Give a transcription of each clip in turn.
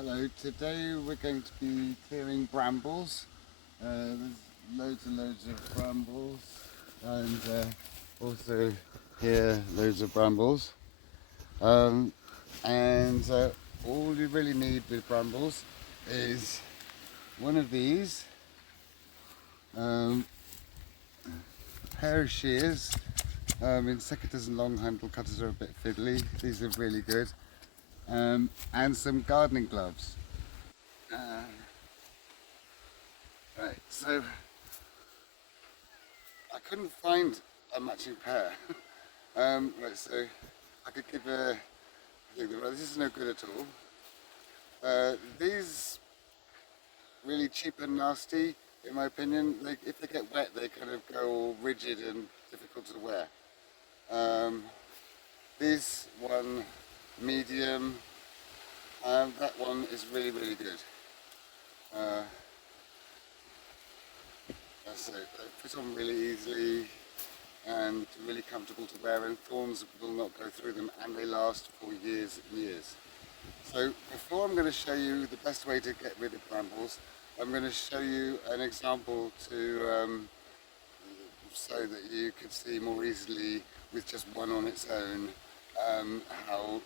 Hello, today we're going to be clearing brambles. There's loads and loads of brambles, and also here loads of brambles. Um, and all you really need with brambles is one of these, pair of shears. Secateurs and long handle cutters are a bit fiddly. These are really good. And some gardening gloves. Uh, right, so I couldn't find a matching pair. Right, so I could give a. I think this is no good at all. These really cheap and nasty, in my opinion. If they get wet, they kind of go all rigid and difficult to wear. This one, medium. That one is really, really good. Uh, so they fit on really easily and really comfortable to wear, and thorns will not go through them, and they last for years and years. So before I'm going to show you the best way to get rid of brambles, I'm going to show you an example so that you can see more easily with just one on its own how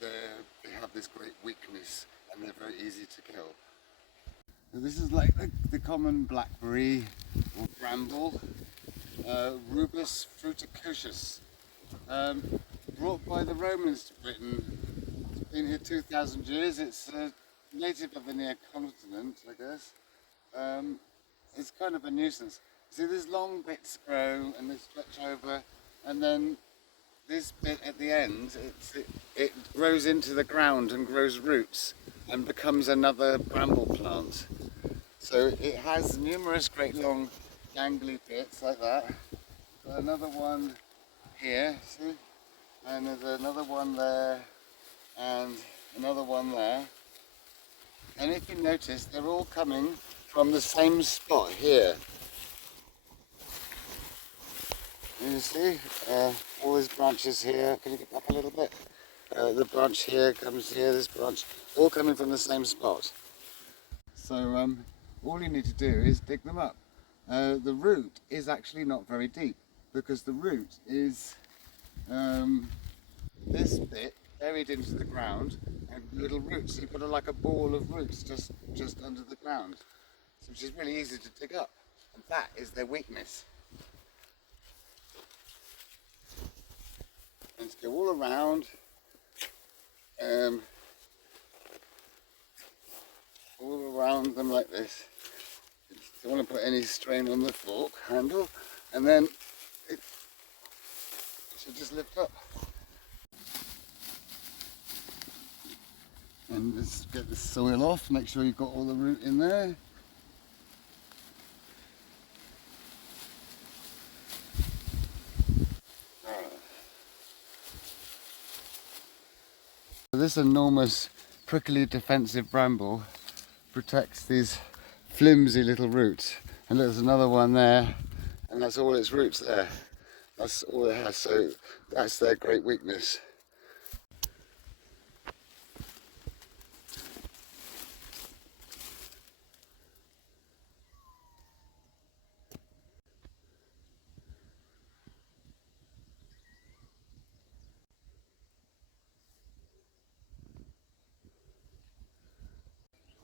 they have this great weakness and they're very easy to kill. So this is like the common blackberry or bramble, Rubus fruticosus, brought by the Romans to Britain. It's been here 2,000 years. It's a native of the near continent, I guess. It's kind of a nuisance. See, these long bits grow and they stretch over, and then this bit at the end, it grows into the ground and grows roots and becomes another bramble plant. So it has numerous great long gangly bits like that. Got another one here, see? And there's another one there and another one there. And if you notice, they're all coming from the same spot here. You see, all these branches here, can you get up a little bit? The branch here comes here, this branch, all coming from the same spot. So all you need to do is dig them up. The root is actually not very deep, because the root is this bit buried into the ground, and little roots. So you've got like a ball of roots just under the ground, which is really easy to dig up, and that is their weakness. And to go all around, them like this. You don't want to put any strain on the fork handle, and then it should just lift up. And just get the soil off, make sure you've got all the root in there. This enormous prickly defensive bramble protects these flimsy little roots. And there's another one there, and that's all its roots there. That's all it has, so that's their great weakness.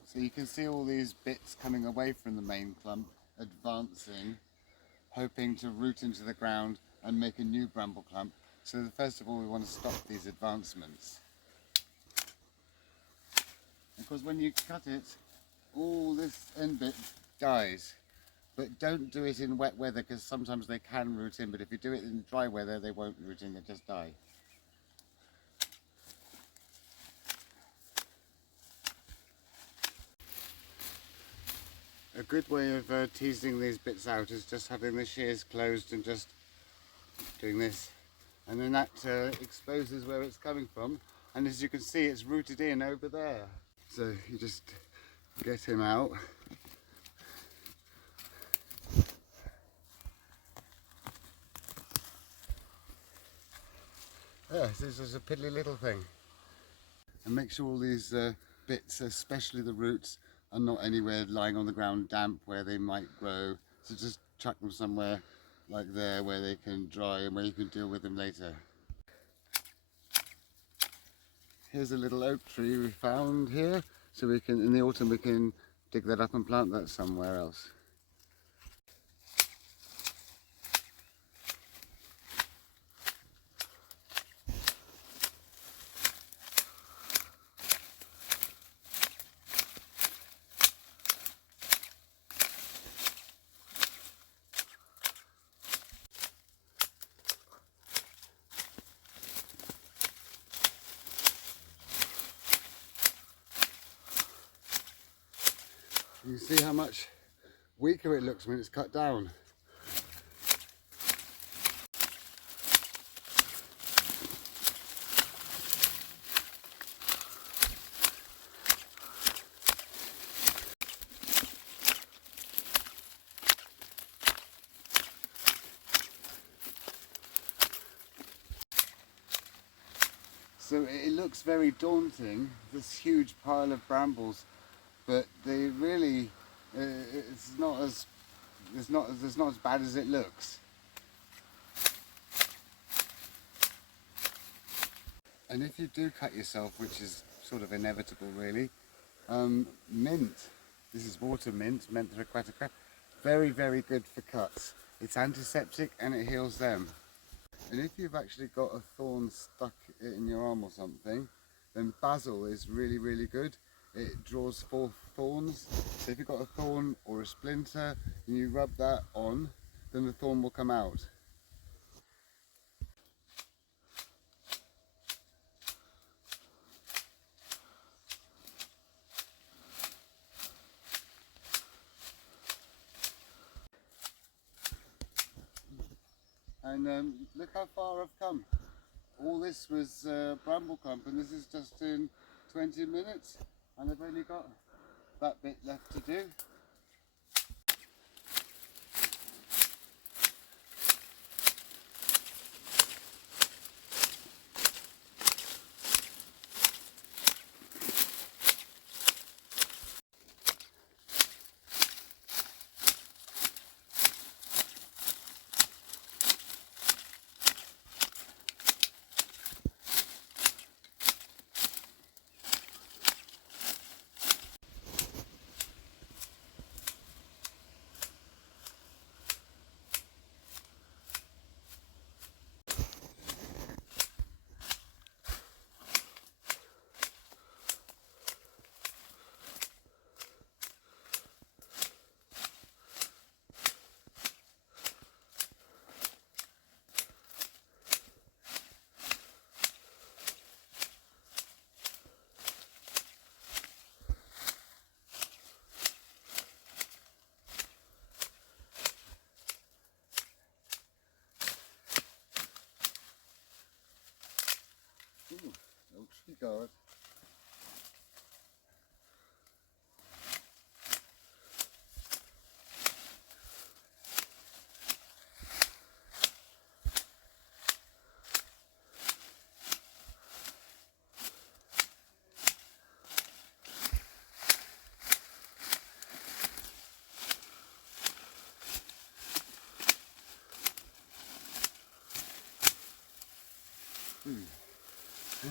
So you can see all these bits coming away from the main clump, advancing, hoping to root into the ground and make a new bramble clump. So first of all, we want to stop these advancements. Because when you cut it, all this end bit dies. But don't do it in wet weather, because sometimes they can root in, but if you do it in dry weather, they won't root in, they just die. A good way of teasing these bits out is just having the shears closed and just doing this. And then that exposes where it's coming from. And as you can see, it's rooted in over there. So you just get him out. Yes, this is a piddly little thing. And make sure all these bits, especially the roots, are not anywhere lying on the ground damp where they might grow. So just chuck them somewhere like there where they can dry and where you can deal with them later. Here's a little oak tree we found here, so we can, in the autumn, we can dig that up and plant that somewhere else. You can see how much weaker it looks when it's cut down. So it looks very daunting, this huge pile of brambles, but they really, it's not as bad as it looks. And if you do cut yourself, which is sort of inevitable really, mint, this is water mint, Mentha aquatica, very, very good for cuts. It's antiseptic and it heals them. And if you've actually got a thorn stuck in your arm or something, then basil is really, really good. It draws forth thorns. So if you've got a thorn or a splinter and you rub that on, then the thorn will come out. And look how far I've come. All this was Bramble Clump, and this is just in 20 minutes, and I've only got that bit left to do. Ooh, no tree guard.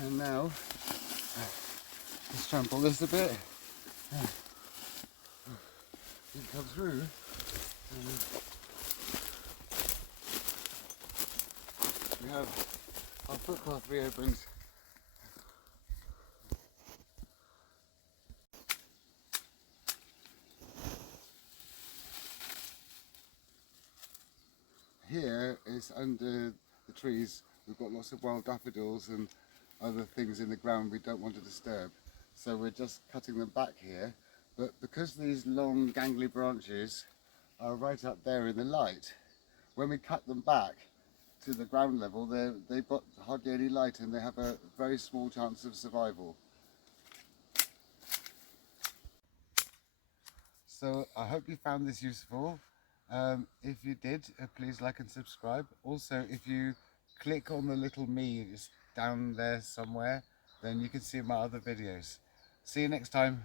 And now, let's trample this a bit. You can come through. We have our footpath reopened. Here is under the trees. We've got lots of wild daffodils and other things in the ground we don't want to disturb. So we're just cutting them back here. But because these long gangly branches are right up there in the light, when we cut them back to the ground level, they've got hardly any light and they have a very small chance of survival. So I hope you found this useful. If you did, please like and subscribe. Also, if you click on the little me down there somewhere, then you can see my other videos. See you next time.